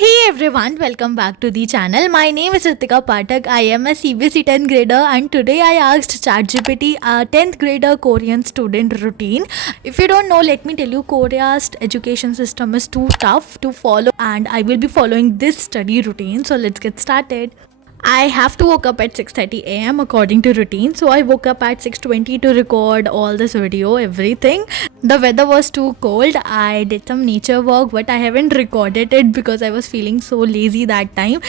Hey everyone, welcome back to the channel. My name is Ritika Pathak. I am a CBSE 10th grader and today I asked ChatGPT a 10th grader Korean student routine. If you don't know, let me tell you, Korea's education system is too tough to follow and I will be following this study routine. So let's get started. I have to woke up at 6:30 a.m. according to routine. So I woke up at 6:20 to record all this video, everything. The weather was too cold. I did some nature work, but I haven't recorded it because I was feeling so lazy that time.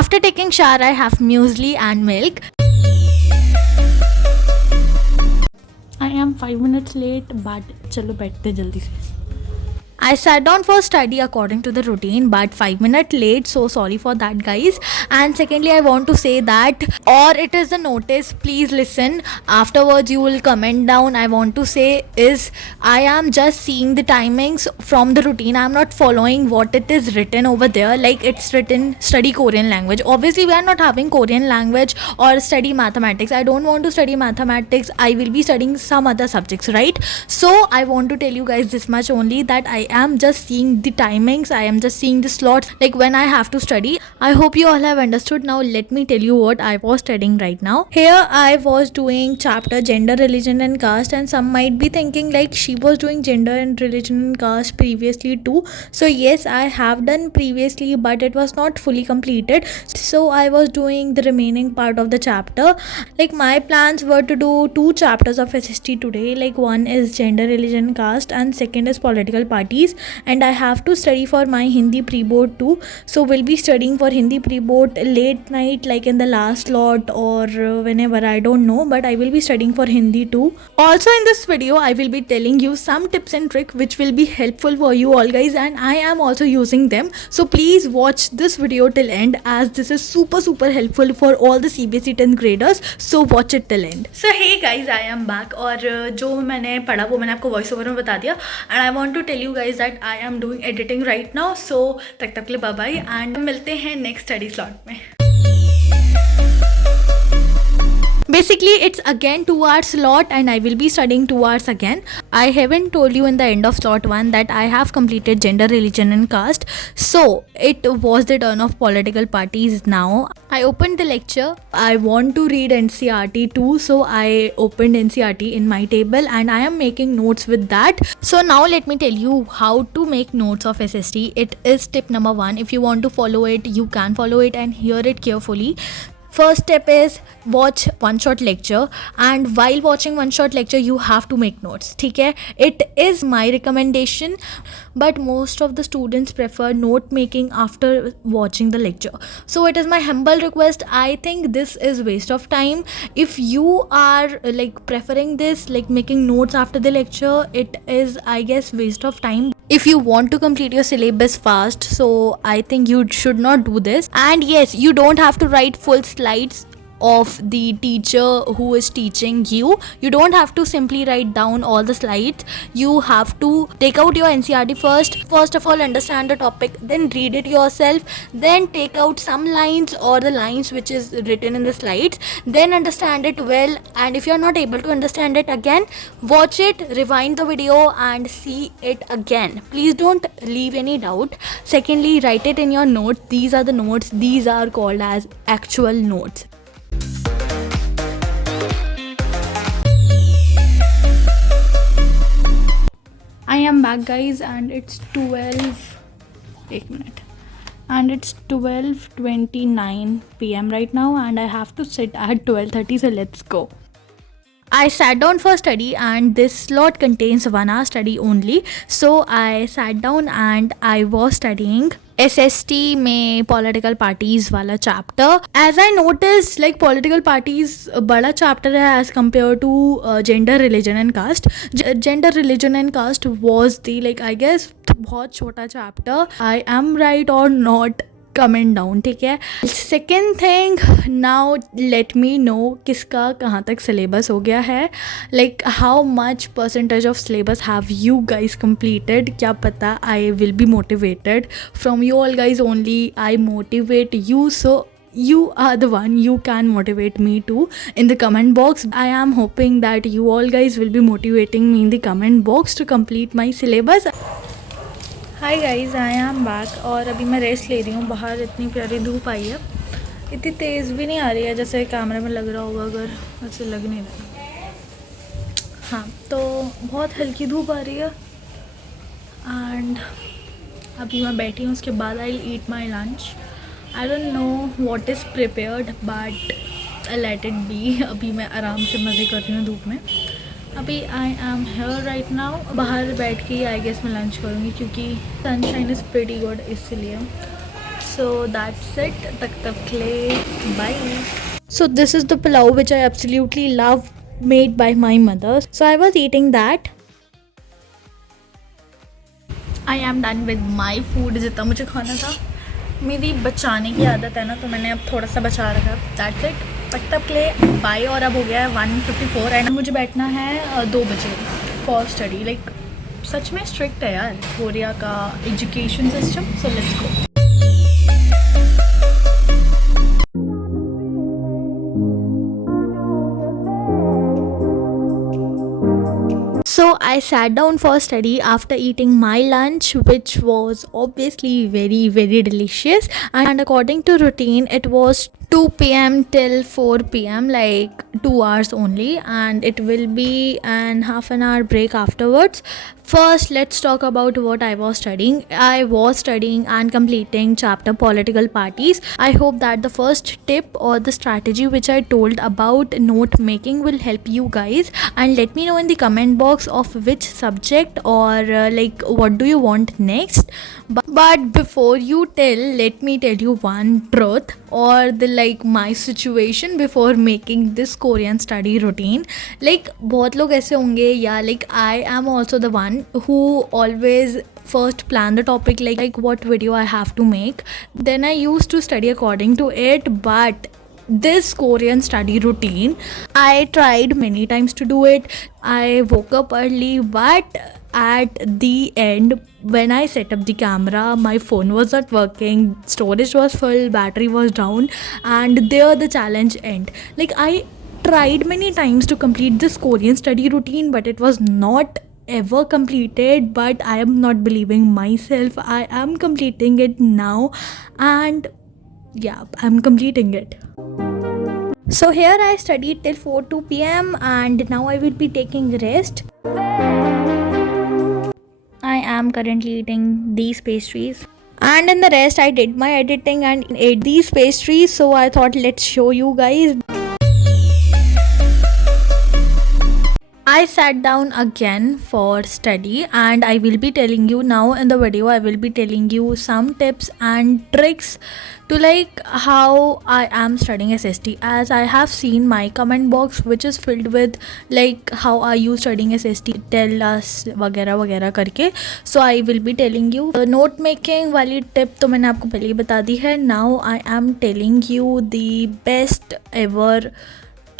After taking shower, I have muesli and milk. I am 5 minutes late, but chalo बैठते जल्दी से. I sat down for study according to the routine, but 5 minutes late, so sorry for that, guys. And secondly, I want to say that, or it is a notice, please listen. Afterwards, you will comment down. I want to say is I am just seeing the timings from the routine. I'm not following what it is written over there. Like it's written study Korean language. Obviously, we are not having Korean language or study mathematics. I don't want to study mathematics. I will be studying some other subjects, right? So I want to tell you guys this much only, that I am just seeing the timings. I am just seeing the slots, like when I have to study. I hope you all have understood. Now let me tell you what I was studying right now. Here I was doing chapter gender, religion and caste, and some might be thinking like she was doing gender and religion and caste previously too. So yes, I have done previously, but it was not fully completed. So I was doing the remaining part of the chapter. Like my plans were to do 2 chapters of SST today. Like one is gender, religion, caste, and second is political parties. And I have to study for my Hindi pre-board too. So we'll be studying for Hindi pre-board late night, like in the last slot or whenever, I don't know, but I will be studying for Hindi too. Also in this video, I will be telling you some tips and tricks which will be helpful for you all, guys, and I am also using them. So please watch this video till end, as this is super helpful for all the CBSE 10th graders. So watch it till end. So hey guys, I am back. और जो मैंने पढ़ा वो मैंने आपको voice over में बता दिया. And I want to tell you guys that I am doing editing right now. So तक के लिए बाय बाय, एंड मिलते हैं नेक्स्ट स्टडी स्लॉट में. Basically, it's again 2 hours slot and I will be studying 2 hours again. I haven't told you in the end of slot 1 that I have completed gender, religion and caste. So it was the turn of political parties now. I opened the lecture. I want to read NCERT too. So I opened NCERT in my table and I am making notes with that. So now let me tell you how to make notes of SST. It is tip number 1. If you want to follow it, you can follow it and hear it carefully. First step is watch one shot lecture, and while watching one shot lecture you have to make notes. ठीक है, it is my recommendation, but most of the students prefer note making after watching the lecture. So it is my humble request. I think this is waste of time. If you are like preferring this, like making notes after the lecture, it is, I guess, waste of time. If you want to complete your syllabus fast, so I think you should not do this. And yes, you don't have to write full slides of the teacher who is teaching you. You don't have to simply write down all the slides. You have to take out your NCERT first. First of all, understand the topic, then read it yourself, then take out some lines or the lines which is written in the slides, then understand it well. And if you are not able to understand it, again watch it, rewind the video and see it again. Please don't leave any doubt. Secondly, write it in your notes. These are the notes. These are called as actual notes. I am back, guys, and it's 1 minute, and it's 12:29 p.m. right now, and I have to sit at 12:30. So let's go. I sat down for study, and this slot contains 1 hour study only. So I sat down and I was studying SST में political parties वाला chapter. As I noticed, like political parties बड़ा chapter है as compared to gender, religion and caste. Gender, religion and caste was the, like, I guess, बहुत छोटा chapter. I am right or not? Comment down, ठीक है. Second thing, now let me know किसका कहाँ तक syllabus हो गया है. Like how much percentage of syllabus have you guys completed. क्या पता I will be motivated from you all guys only. I motivate you, so you are the one. You can motivate me too in the comment box. I am hoping that you all guys will be motivating me in the comment box to complete my syllabus. Hi guys, I am back और अभी मैं rest ले रही हूँ। बाहर इतनी प्यारी धूप आई है, इतनी तेज़ भी नहीं आ रही है जैसे कैमरे में लग रहा होगा, अगर वैसे लग नहीं रहा। हाँ, तो बहुत हल्की धूप आ रही है एंड अभी मैं बैठी हूँ। उसके बाद I eat my lunch. I don't know what is prepared but let it be. अभी मैं आराम से मज़े कर रही हूँ धूप में। अभी I am here right now. बाहर बैठ के आई गेस मैं लंच करूँगी क्योंकि सनशाइन इज़ प्रीटी गुड, इसलिए। सो दैट्स इट, तक के लिए bye. So this is the pulao which I absolutely love, made by my mother. So I was eating that. I am done with my food जितना मुझे खाना था। मेरी बचाने की आदत है ना, तो मैंने अब थोड़ा सा बचा रखा। दैट्स इट, तब के लिए बाय। और अब हो गया है 1:54 एंड मुझे बैठना है 2 बजे फॉर स्टडी। लाइक सच में स्ट्रिक्ट है यार कोरिया का education system. So let's go. So I sat down for study after eating my lunch, which was obviously very, very delicious. And according to routine, it was 2 p.m. till 4 p.m., like 2 hours only, and it will be an half an hour break afterwards. First, let's talk about what I was studying. I was studying and completing chapter political parties. I hope that the first tip or the strategy which I told about note making will help you guys, and let me know in the comment box of which subject or like what do you want next. But before you tell, let me tell you one truth or the like my situation before making this Korean study routine. Like बहुत लोग ऐसे होंगे या like I am also the one who always first plan the topic, like what video I have to make, then I used to study according to it. But this Korean study routine, I tried many times to do it. I woke up early, but at the end when I set up the camera, my phone was not working, storage was full, battery was down, and there the challenge end. Like I tried many times to complete this Korean study routine, but it was not ever completed. But I am not believing myself. I am completing it now, and yeah, I'm completing it. So here I studied till 4 p.m. and now I will be taking rest. I am currently eating these pastries. And in the rest I did my editing and ate these pastries. So I thought let's show you guys. I sat down again for study and I will be telling you now in the video, I will be telling you some tips and tricks to like how I am studying SST, as I have seen my comment box which is filled with like how are you studying SST, tell us वगैरह वगैरह करके. So I will be telling you note making वाली tip तो मैंने आपको पहले ही बता दी है. Now I am telling you the best ever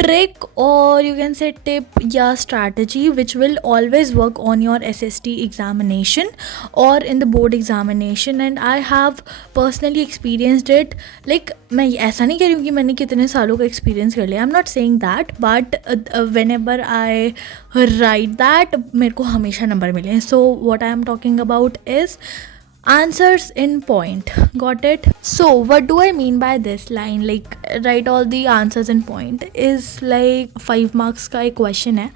trick or you can say tip या strategy which will always work on your SST examination or in the board examination, and I have personally experienced it. Like मैं ऐसा नहीं कह रही हूँ कि मैंने कितने सालों का experience कर लिया, I'm not saying that, but whenever I write that मेरे को हमेशा नंबर मिले. So what I am talking about is answers in point. Got it? So what do I mean by this line, like write all the answers in point, is like 5 marks का एक question है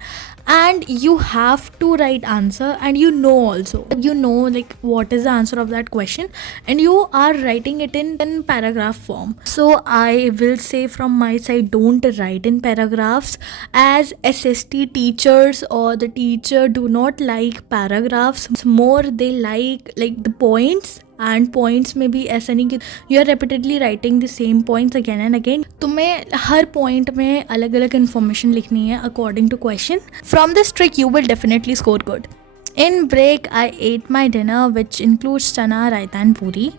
and you have to write answer, and you know also, you know like what is the answer of that question, and you are writing it in paragraph form. So I will say from my side, don't write in paragraphs, as SST teachers or the teacher do not like paragraphs. More they like the points, and points में भी ऐसा नहीं कि you are repeatedly writing the same points again and again. तुम्हें हर point में अलग अलग इन्फॉर्मेशन लिखनी है according to question. From this trick you will definitely score good. In break I ate my dinner which includes chana, raita and puri.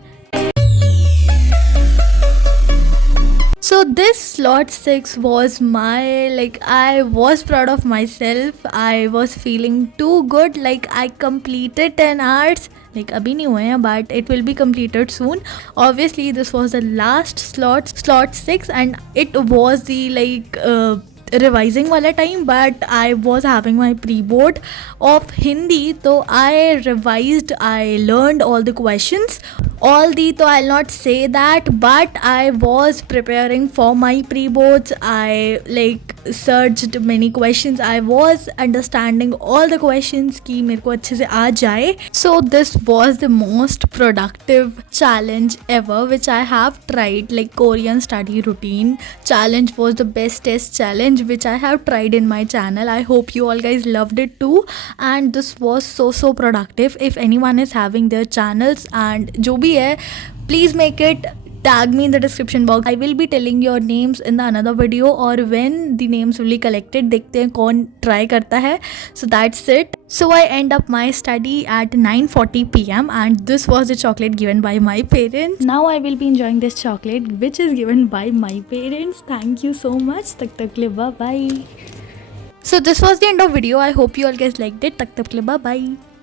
So this slot 6 was my, like I was proud of myself. I was feeling too good, like I completed 10 hours. Like abhi nahi hue hain, but it will be completed soon. Obviously this was the last slot 6, and it was the like revising वाला time, but I was having my pre board of Hindi, तो I revised, I learned all the questions, all the, so I'll not say that, but I was preparing for my pre-boards. I like searched many questions, I was understanding all the questions कि मेरे को अच्छे से आ जाए. So this was the most productive challenge ever which I have tried. Like Korean study routine challenge was the bestest challenge which I have tried in my channel. I hope you all guys loved it too, and this was so productive. If anyone is having their channels and जो भी है, please make it, tag me in the description box. I will be telling your names in the another video, or when the names will be collected, देखते हैं कौन try करता है. So that's it. So I end up my study at 9:40 PM, and this was the chocolate given by my parents. Now I will be enjoying this chocolate which is given by my parents. Thank you so much. तक तक के लिए bye bye. So this was the end of video. I hope you all guys liked it. तक तक के लिए bye bye.